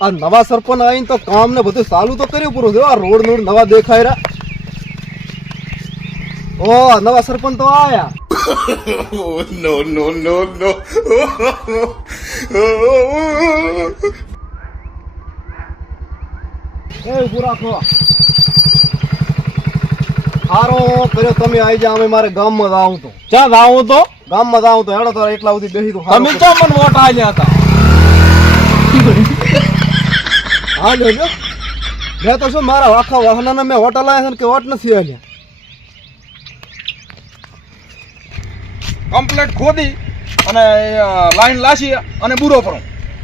આ નવા સરપંચ આવીને તો કામ ને બધું ચાલુ તો કર્યું પૂરું. થયું આ રોડ નોડ નવા દેખાય રહ્યા. ઓ નવા સરપંચ તો આયા. નો નો નો નો. એ પૂરા રાખો. હારો કર્યો તમે આવી જા અમે મારે ગામમાં આવું તો. ક્યાં જાવું તો? ગામમાં આવું તો. હેડો તો એટલા સુધી બેસી તો તમે તો મને વોટ આલ્યા હતા? હા, લ્યો મેં તો શું મારા આખા વાહનના મેં હોટલ આવ્યા છે કે વોટ નથી આવ્યા કમ્પ્લેટ ખોદી અને લાઈન લાસી અને બુરો પરો.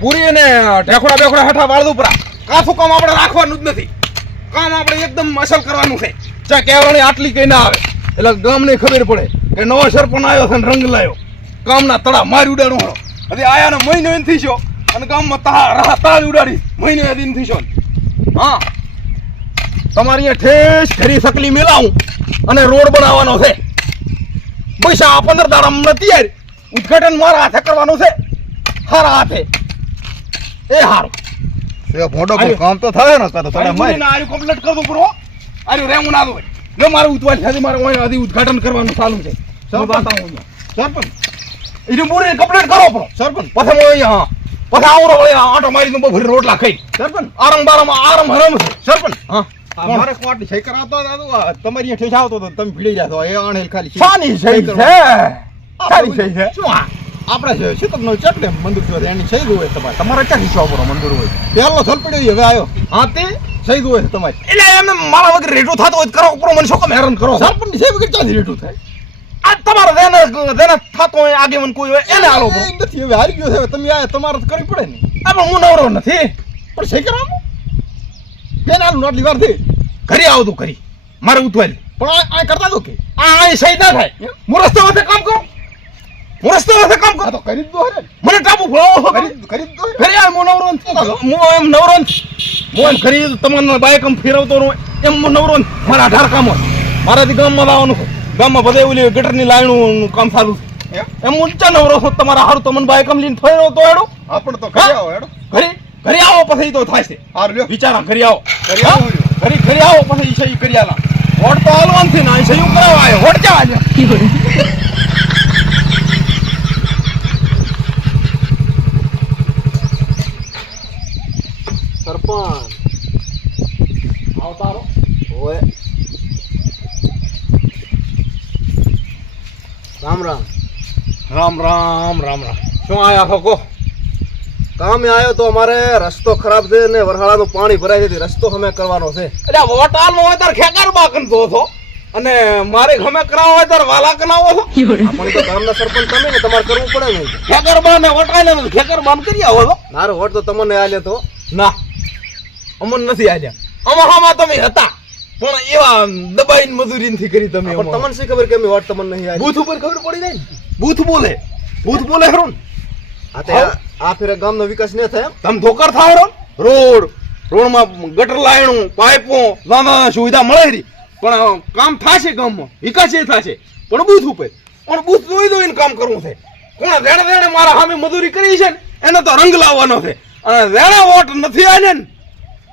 બુરી અને ઢેખોડા બેખોડા હેઠા વાળ પરા કાફું કામ આપણે રાખવાનું જ નથી. કામ આપણે એકદમ અસલ કરવાનું છે. ચા કહેવાની આટલી કઈ ના આવે. એટલે ગામને ખબર પડે કે નવો સરપંચ આવ્યો છે રંગ લાવ્યો કામના તળા મારી ઉડાડું હળો. હજી આયા ને મહિનો એમ થઈ ગયો અને ગામમાં તાર તાળી ઉડાડી. મહિને દિન ગયો હા. તમારી ઠેસ ઘરી સકલી મેલાવું અને રોડ બનાવવાનો છે. પૈસા પંદર દાડા તૈયાર ઉદઘાટન મારા હાથે કરવાનું છે. હારા હાથે. એ હારું. એ આયો. કામ તો થાય ને તો આર્યું પૂરી ના આર્યું complete કર દો પૂરો આર્યું ના જો મારું ઉતવાલ છે મારે ઓય આધી ઉદઘાટન કરવાનું ચાલુ છે. અહીંયા. સરપંચ. એનું પૂરી complete કરો પૂરો સરપંચ. પછી હું અહીંયા હા. પછી આવરો વળી મારી દઉં બપોરે રોટલા ખાઈ. સરપંચ. આરામ બારામ આરામ હરામ સરપંચ હા. મારે કોટ છે કરાવતો તમારી ઠેસ આવતો હતો તમે ભીડી રહ્યા એ આણેલ ખાલી છે. છે. છે? આપણે છે તમને ચટલે મંદિર જો એની સહી હોય તમારે. તમારે ક્યાં હિસાબ કરો મંદિર હોય? પહેલો થલ પડ્યો હવે આવ્યો હા તે સહી હોય તમારી. એટલે એમ મારા વગર રેટું થતો હોય કરો ઉપરો મને શું કામ હેરાન કરો? સરપંચ વગર ક્યાંથી રેટું થાય? આ તમારો જેને જેને થતો હોય આગેવન કોઈ હોય એને હાલો એ નથી હવે હારી ગયો છે હવે તમે આ તમારે તો કરવી પડે ને. આ પણ હું નવરો નથી. પણ સહી કરવાનું બેન આલું આટલી વાર થઈ ઘરે આવતું કરી મારે ઉતવારી પણ આ કરતા તો કે. આ આ સહી ના થાય. હું રસ્તે વખતે કામ કરું? હું રસ્તે વખતે કામ કરું? તો કરી દો હે મને ટાપુ ફળો કરી કરી દો. ઘરે આ હું નવરો નથી. હું એમ નવરો નથી. હું એમ ઘરે તમને બાઈક એમ ફેરવતો રહું. એમ હું નવરો મારા અઢાર કામ હોય. મારાથી ગામમાં લાવવાનું ગામમાં બધા એવું ગટરની લાઈનું કામ ચાલુ છે. એમ? ઊંચા નવરો છો તમારા હારું તમને બાઈક કમ લઈને થયો તો એડો આપણ તો ઘરે આવો હેડો. ઘરે? ઘરે આવો પછી તો થાય છે. હારું લ્યો. વિચારા ઘરે આવો. ઘરે? ઘરે ઘરે આવો પછી કરી આલા. વોટ તો હાલવાનું થી ના આ સહી કરાવવા વોટ ક્યાં આવ્યો સરપંચ આવતારો ઓય રામ રામ રામ રામ રામ રામ. શું આયા કો? કામે આવ્યો તો અમારે રસ્તો ખરાબ છે ને વરસાળાનું પાણી ભરાય છે. રસ્તો અમે કરવાનો છે. એટલે વોટ હાલનો હોય તાર ખેકાર બાકન તો છો. અને મારે ગમે કરાવો હોય તાર વાલા કરાવો છો. પણ તો ગામના સરપંચ તમે ને તમારે કરવું પડે ને. ખેકર બાન ને વોટ ને તો ખેકર બાન કરી આવો છો. મારો વોટ તો તમને આલે તો. ના અમન નથી આલ્યા. અમાર હામાં તમે હતા પણ એવા દબાઈને મજૂરી નથી કરી તમે તમને શી ખબર કે અમે વોટ તમને નહીં આલ્યો? બૂથ ઉપર ખબર પડી જાય ને? બૂથ બોલે. બૂથ બોલે ને આ તે આ- ફેરે ગામનો વિકાસ ન થાય તમ તમે ધોકર થાય રો રોડ. રોડમાં ગટર લાયણું પાઇપો નાના સુવિધા મળે રહી પણ કામ થશે ગામમાં. વિકાસ એ થશે. પણ બૂથ ઉપર. પણ બૂથ દોઈ દોઈને કામ કરવું છે. કોણ વેણે રેણે મારા સામે મજૂરી કરી છે ને? એને તો રંગ લાવવાનો છે. અને રેણે વોટ નથી આને ને?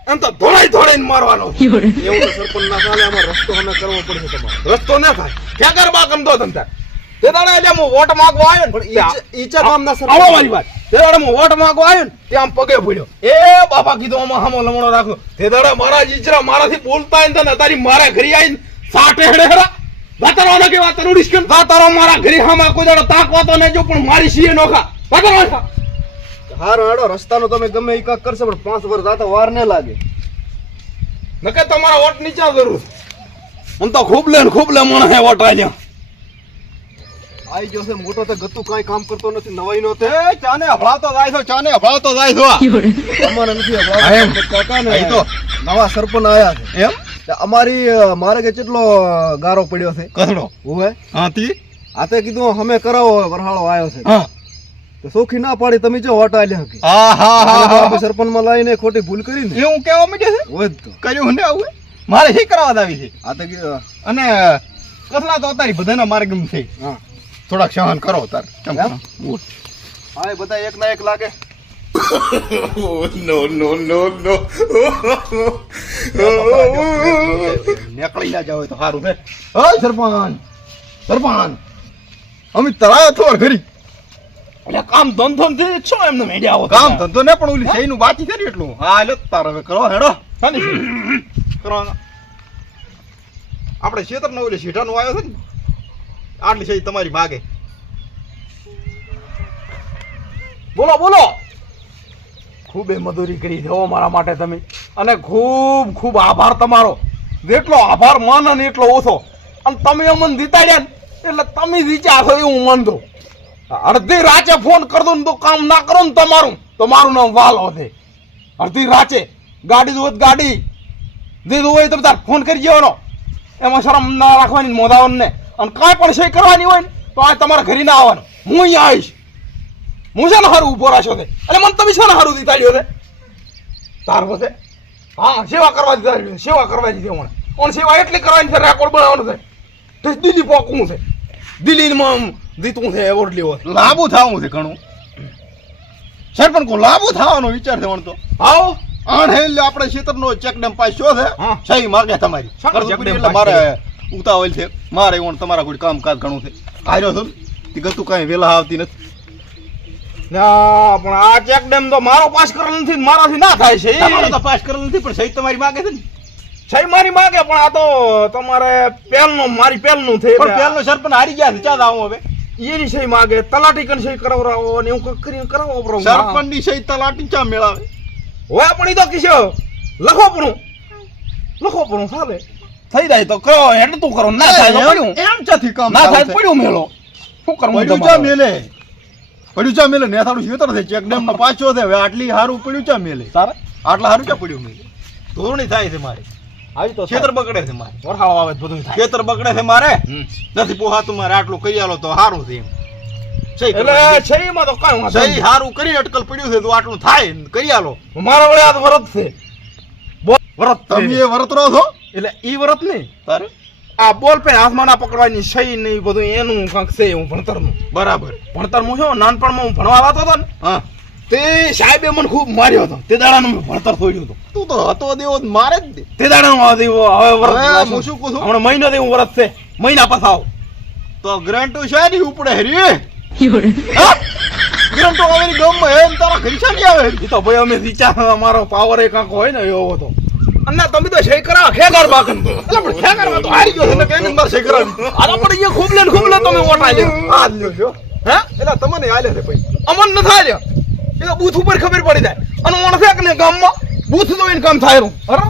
એને તો ધોળાઈ ધોળાઈને મારવાનો એવું સરપંચ ના ચાલે આમાં રસ્તો અમે કરવો પડશે તમારે. રસ્તો ના થાય. ક્યાં બા કમ દો તમ તે દાડા એટલે હું વોટ માંગવા આવ્યો ને પણ ઈચા- ઈચા ગામના સરપંચ આવો મારી વાત. તે દાડે હું વોટ માંગવા આવ્યો ને ત્યાં આમ પગે પડ્યો એ બાપા કીધું આમાં હામો લમણો રાખો. તે દાડે મારા જીજરા મારાથી બોલતા ને તને તારી મારા ઘરે આવીને સાટે હેડે હેડા. વાતરવાનો કે વાતર ઉડીશ કે વાતરો મારા ઘરે હામાં કોઈ દાડો તાકવા તો નહીં જો પણ મારી સીએ નોખા વાતરવાનો હારો હેડો રસ્તાનો તમે ગમે ઈ કાક કરશો પણ પાંચ વર્ષ જાતા વાર ને લાગે. નકે તમારા વોટ નીચા જરૂર. હું તો ખૂબ લે ને ખૂબ લે મણ હે વોટ આલ્યા. આઈ ગયો છે મોટો તો ગતું કઈ કામ કરતો નથી નવાઈ નો તે ચાને હભળાતો જાય છો ચાને હભળાતો જાય છો અમારે નથી હભળાતો. એમ. કાકા ને તો. નવા સરપંચ આયા છે. એમ? અમારી મારે કે કેટલો ગારો પડ્યો છે? કસડો ઓવે હાથી? તે કીધું અમે કરાવો વરહાળો આવ્યો છે. હા. સોખી ના પાડી તમે જો વોટ આલ્યા કે? હા હા સરપંચમાં લઈને ખોટી ભૂલ કરી ને? એવું કેવા માંગે છે? હોય તો. કર્યું ને આવું? મારે શી કરવા આવી છે? આ તો અને કસલા તો તારી બધાના માર્ગ છે. હા. થોડાક સહન કરો તાર. હા એ બધા એક ના એક લાગે નો. no. નીકળી ના જાવ તો સારું છે હા સરપંચ. સરપંચ. અમે તરાય થોડ ઘરી એટલે કામ ધંધો નથી છો એમને મેડ્યા આવો કામ ધંધો ને પણ ઓલી સહી નું બાકી કરી એટલું. હા એટલે તાર હવે કરો હેડો. કરો આપણે શેતર નો ઓલી શેઠાનું આવ્યો છે ને આટલી સહી તમારી માગે. બોલો બોલો. ખૂબે મજૂરી કરી દેવો મારા માટે તમે. અને ખૂબ ખૂબ આભાર તમારો. જેટલો આભાર માન ને એટલો ઓછો. અને તમે અમને જીતાડ્યા ને, એટલે તમે જીત્યા છો એવું માનજો અડધી રાચે ફોન કર દો ને તો કામ ના કરો ને તમારું. તો મારું નામ વાલ વધે અડધી રાચે ગાડી જોત ગાડી. દીધું હોય તો બધા ફોન કરી જવાનો એમાં શરમ ના રાખવાની મોધાવન ને અને કાંઈ પણ સહી કરવાની હોય ને તો આ તમારા ઘરે ના આવવાનું. હું અહીંયા આવીશ. હું છે ને હારું ઊભો રાખ્યો છે? અને મને તમે છે ને હારું દીતાડ્યો છે? તાર પાસે હા સેવા કરવા દીધા સેવા કરવા દીધી મને પણ સેવા એટલી કરવાની છે રેકોર્ડ બનાવવાનો છે. તો દિલ્હી પોકવું છે. દિલ્હીમાં દીતું છે એવોર્ડ લેવો લાંબુ થવું છે ઘણું. સરપંચ કો લાંબુ થવાનો વિચાર છે વણતો આવો. આને એટલે આપણે શેતર નો ચેક ડેમ પાસ્યો છે. હા. સહી માગે તમારી. મારે ઉતાવળ છે. મારે વણ તમારા કોઈ કામકાજ ઘણું છે. આવ્યો છું તે ગતું કાંઈ વહેલા આવતી નથી. ના પણ આ ચેક ડેમ તો મારો પાસ કરેલ નથી ને મારાથી ના થાય છે તમારો તો પાસ કરેલ નથી પણ સહી તમારી માગે છે ને. સહી મારી માગે પણ આ તો તમારે પહેલનું મારી પહેલનું થઈ પણ પેલનો સરપંચ હારી ગયા છે ચાલ આવું હવે? એની સહી માગે તલાટી કન સહી કરાવરાવો ને એવું કરીને કરાવો બરો સરપંચની સહી તલાટી ચા મેળાવે? હોય પણ ઈ તો કિશો લખો પણ લખો પણ ચાલે થઈ જાય તો કરો હેડ તું કરો. ના થાય તો પડ્યું. એમ ચાથી કામ ના થાય. પડ્યું મેલો. શું કરવું પડ્યું ચા મેલે? પડ્યું ચા મેલે? ને શેતર છે ચેક ડેમ નો પાછો છે. હવે આટલી હારું પડ્યું ચા મેલે? તારે આટલા હારું ચા પડ્યું મેલે? ધોરણી થાય છે મારે. આવી તો ખેતર બગડે છે મારે. વરસાદ આવે બધું થાય. ખેતર બગડે છે મારે. નથી પોહાતું મારે આટલું કરી આલો તો સારું છે એમ. સહી કરવાની. તો કાંઈ સહી સારું હારું કરી અટકલ પડ્યું છે તો આટલું થાય કરી આલો. મારા વડે આ તો વરત છે. વરત તમે એ વરત રહો છો? એટલે ઈ વ્રત નહીં તારે? આ બોલ પેન હાથમાં ના પકડવાની સહી નહીં બધું એનું કાંક છે હું ભણતરનું. બરાબર. ભણતર હું શું? નાનપણમાં હું ભણવા આવતો હતો ને? હા. તે સાહેબે મને ખૂબ માર્યો હતો. તે દાડાનું મેં ભણતર છોડ્યું હતું. તું તો હતો દેવો મારે જ તે દાડાનો આ દેવો હવે વ્રત હું શું? કહું છું? હમણાં મહિનો દેવું વ્રત છે. મહિના પસાવ તો ગ્રેન્ટુ છે ને ઉપડે હરી હા? હવે ગમ એમ તારા ઘરી છે નહીં આવે એ તો ભાઈ અમે વિચાર અમારો પાવર એ કાંક હોય ને એવો હતો. અને તમે તો સહી કરાવો ખેગાર બાકન એટલે પણ ખેગારમાં તો હારી ગયો છે ને કેને માર સહી કરાવી આ પણ અહીંયા ખૂબ લે ખૂબ લે તમે ઓટા લ્યો આ લ્યો છો. હે? એટલે તમને આલે રે ભાઈ. અમન ન થાય એ તો બૂથ ઉપર ખબર પડી જાય. અને ઓણ ફેક ને ગામમાં? બૂથ નો ઇન્કમ થાય રું અરે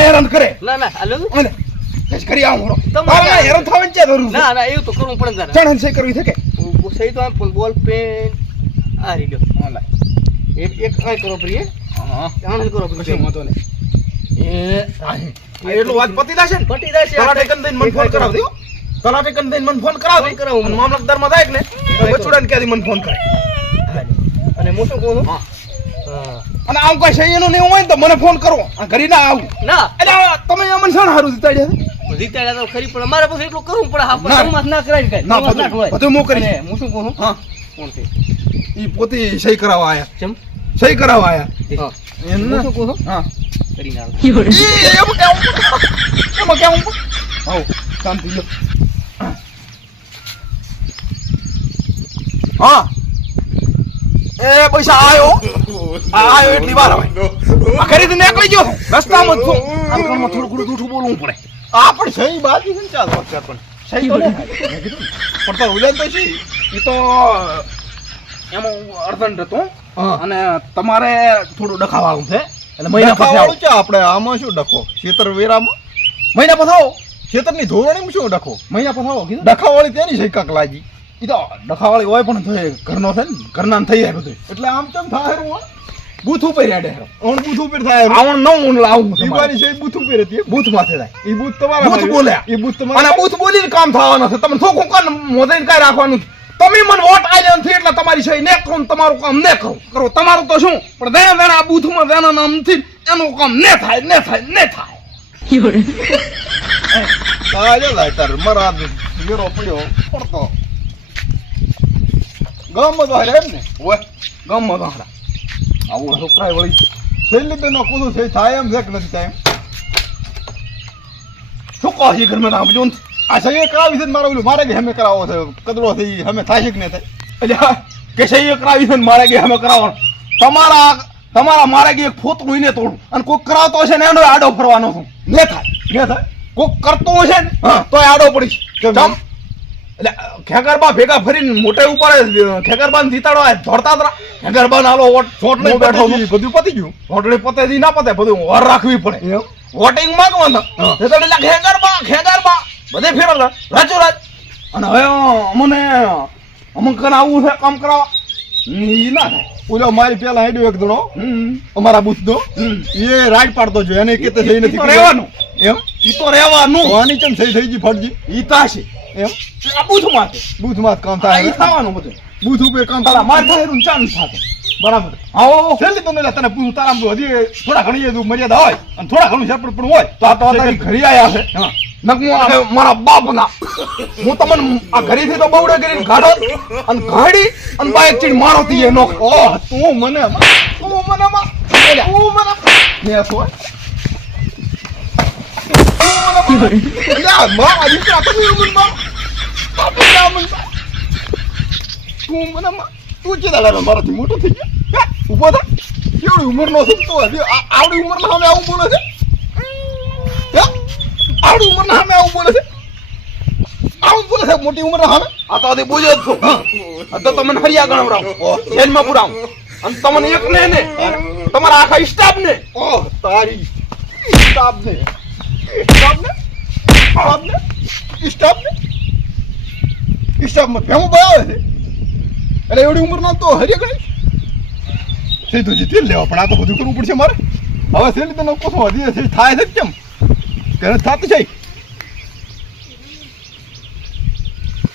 હેરાન કરે? ના ના ને. કરી આવું રો તમારે હેરાન થવાની ચા જરૂર ના ના એવું તો કરવું પડે ને ચણન ચણ સહી કરવી છે કે? ઓ, સહી તો આમ પણ બોલ પેન. આ રીડો. એક એક કાંઈ કરો પ્રિય. આણંદ કરો પછી વાંધો નહીં. એ. એટલું વાત પતી દાશે ને? પતી દાશે છે તલાટી કન દઈને મને ફોન કરાવ દો તલાટી કન દઈને મને ફોન કરાવ ફોન કરાવું. મામલતદારમાં જાય ને બચુડાને ક્યાંથી મને ફોન કરે? અને મોટો શું હા. હા. અને આવું કઈ સહી એનું નહીં હોય ને તો મને ફોન કરો. આ ઘરે ના આવું. ના. એટલે તમે અમને શાણ હારું જીતાડ્યા છે? તો ખરી પણ અમારે પછી એટલું કરવું પડે હાફ ના. ના કરાય ને કાંઈ. ના હું બધું હું કરીશ. હું શું કહું હા. કોણ છે? ઈ પોતે સહી કરાવવા આયા. ચમ? સહી કરાવવા આયા. હા. એમ શું કહું હા. કરીને આવો. ઈ એમાં શાંતિ લો હા. એ પૈસા આયો. આયો એટલી વાર હવે. આ ખરીદી ગયો. રસ્તામાં જ છું. આ કામમાં થોડું ઘણું જૂઠું બોલવું પડે. આ પણ સહી બાકી છે ને ચાલ વખત પણ. સહી તો. પણ તો ઉલન તો છે. એ તો એમાં અર્જન્ટ હતું અને તમારે થોડું ડખાવાળું છે. એટલે મહિના પછી. છે આપણે. આમાં શું ડખો? ખેતર વેરામાં? મહિના પછી આવો. શેતરની ધોરણીમાં શું ડખો? મહિના પથાવો ડખાવાળી તેની સહી કાંક લાગી. એ તો ડખાવાળી હોય પણ ઘરનો છે ને ઘરના થઈ જાય બધું એટલે આમ તેમ થાય બૂથ ઉપર હેડે. ઓન બૂથ ઉપર થાય. આવણ નવ ઓન લાવું તમારે. છે બૂથ ઉપર હતી બૂથ માથે થાય. ઈ બૂથ તમારા બૂથ બોલે ઈ બૂથ અને તમારા બૂથ બોલીને કામ થવાનો છે. તમે થોકું કાન મોઢે કાંઈ રાખવાનું? તમે મને વોટ આલ્યો નથી એટલે તમારી છે ને કરો તમારું કામ ને કરો. કરો. તમારું તો શું? પણ દેણા વેણા આ બૂથમાં વેણા નામ નથી એનું કામ ને થાય ને થાય ને થાય. 有人，કાજે તાર મરા વેરો પડ્યો પડતો. ગમ તો હારે એમ ને? ઓય ગમ ગામડા આવું છોકરાએ વળી છેલ્લી બેનો કુદું છે થાય એમ છે કે નથી થાય એમ શું કહો છે ઘરમાં આમ જો આ સહી કરાવી છે મારે ઓલું મારે કે હમે કરાવો છે? કદડો થઈ હમે થાય છે કે નહીં થાય? એટલે કે સહી કરાવી છે ને મારે કે અમે કરાવવાનું? તમારા તમારા મારે કે એક ફોતરું ઈને તોડું. અને કોઈ કરાવતો હશે ને એનો આડો ફરવાનો છું. ને થાય ને થાય. કોઈક કરતો હશે ને. તો આડો પડીશ કેમ? એટલે ખેગરબા ભેગા ફરીને મોટે ઉપર ખેગરબા ને જીતાડો આ ધોરતા હતા ખેગરબા આલો વોટ હું બેઠો બધું પતી ગયું. વોટડી પતે દી ના પતે બધું વાર રાખવી પડે. વોટિંગ માંગવાના. હા. એટલે ખેકરબા ખેકરબા બધે ફેરો રાજુ રાજ. અને હવે અમને અમુક કને આવું છે કામ કરાવવા? ઈ ના થાય. ઓલો મારી પેલા હેડ્યો એક દડો હમ. અમારા બુથ નો એ રાઈટ પાડતો જો એને કેતે થઈ નથી રહેવાનું. એમ? ઈ તો રહેવાનું. વાની ચમ થઈ થઈ ગઈ ફટજી ઈ તાશે એમ? આ કામ થવાનું બધું. ઉપર કામ માર થાય થાય ચાન્સ બરાબર. આવો. છેલ્લી તો તને પૂછું તારા હજી થોડા ઘણી મર્યાદા હોય અને થોડા ઘણું સેપરેટ પણ હોય તો આ તો તારી ઘરે આયા છે. હા. નકમો આ મારા હું તમને આ ઘરેથી તો બવડે કરીને કાઢો અને કાઢી અને બાઈક ચીડ મારો તી એનો. ઓહ તું મને તું મને તું મને ને તો 有人，અલ્યા માં આ દીકરા તમે મને માં. બાપુ ના તું મને માં તું જે દાડા મારાથી મોટો થઈ ગયો? હે? થા. કેવડી ઉંમરનો છે તું હજી? આવડી ઉંમરમાં સામે આવું બોલે છે? આવડી ઉંમરના સામે આવું બોલે છે? આવું બોલે છે મોટી ઉંમર સામે? આ તો બોજો જ છું. તો તમને હરિયા ગણવરાવ જેલમાં પુરાવ. અને તમને એક ને ને તમારા આખા સ્ટાફ ને ઓહ તારી સ્ટાફ ને સ્ટાફ ને સ્ટાફ ને સ્ટાફ ને સ્ટાફમાં ભેમો બાવે છે. એટલે એવડી ઉંમર તો હરી ગણી થઈ તો જીતી લેવા પણ આ તો બધું કરવું પડશે મારે. હવે છે તને કોસો હજી છે થાય છે કેમ? કે થાતું છે.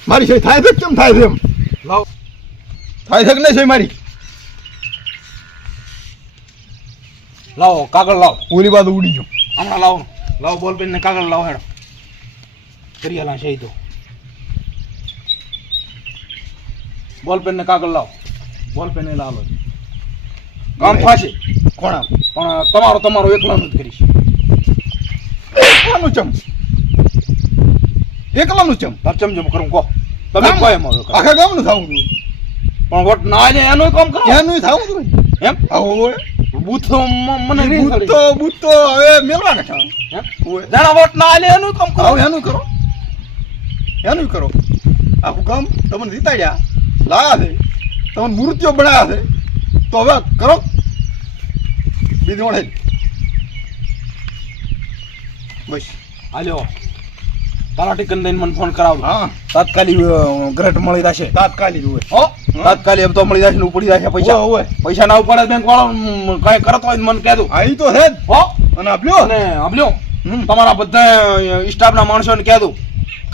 મારી છે થાય છે કેમ થાય છે એમ? લાવ. થાય છે કે નહીં છે મારી? લાવો કાગળ લાવો. ઓલી બાજુ ઉડી ગયો. હમણાં લાવો. લાવો બોલ પેન ને કાગળ લાવો હેડો. કરિયાલા છે તો. બોલ પેન ને કાગળ લાવો. બોલ પેન એ લાવો. કામ ફાશે કોણ પણ તમારો તમારો એકલાનું જ કરીશ. એકલાનું ચમ. એકલાનું ચમ. તાર ચમચમ કરું કહો તમે કહો એમ હવે. આખા ગામનું થાવું જોઈએ. પણ વોટ ના જાય એનું કામ કરો. એનું થાવું જોઈએ. એમ? આવો બૂથ મને બૂથો બૂથો હવે મેળવા નાખા જાણા વોટ ના આલે એનું કામ કરો. એનું કરો. એનું કરો. આખું કામ તમને જીતાડ્યા લાયા છે તમને મૂર્તિઓ બનાવ્યા છે તો હવે કરો. બીજું વળે બસ. હાલ્યો. તારા ટીકન દઈને મને ફોન કરાવ હા. તાત્કાલિક ગ્રેટ મળી જશે. તાત્કાલિક હોય. હો? તાત્કાલિક તો મળી જશે ને ઉપડી જશે પૈસા. હોય. પૈસા ના ઉપાડે બેંક વાળો કઈ કરતો હોય મને કહેજો હા ઈ તો છે જ. હો? અને આપ્યો? અને આપ્યો. તમારા બધા સ્ટાફના માણસોને કહેતું.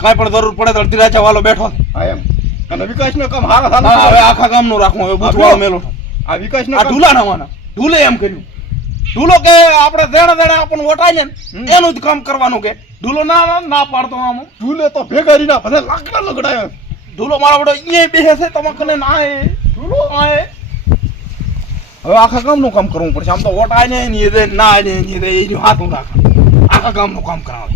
કાંઈ પણ જરૂર પડે તો અડધી રાતે વાલો બેઠો. હા એમ. અને વિકાસ નો કામ હારા હા હવે આખા આખા ગામનું રાખવું હવે બુથ મેલો. આ વિકાસ આ ઢૂલા નાવાના. ઢૂલે એમ કર્યું. ઢૂલો કે આપણે દેણા દેણા આપણને વોટાય ને એનું જ કામ કરવાનું કે. ઢૂલો ના ના- ના પાડતો આમ. ઢૂલે તો ભેગારી ના ભલે લાકડા લગડાય. ઢૂલો મારા વડો અહીંયા બેસે છે તમે કને ના એ ઢૂલો. આ એ હવે આખા ગામનું કામ કરવું પડશે. આમ તો વોટ આય ને એની દે ના આય ને એની દે એની હાથું રાખે. આખા ગામનું કામ કરાવે.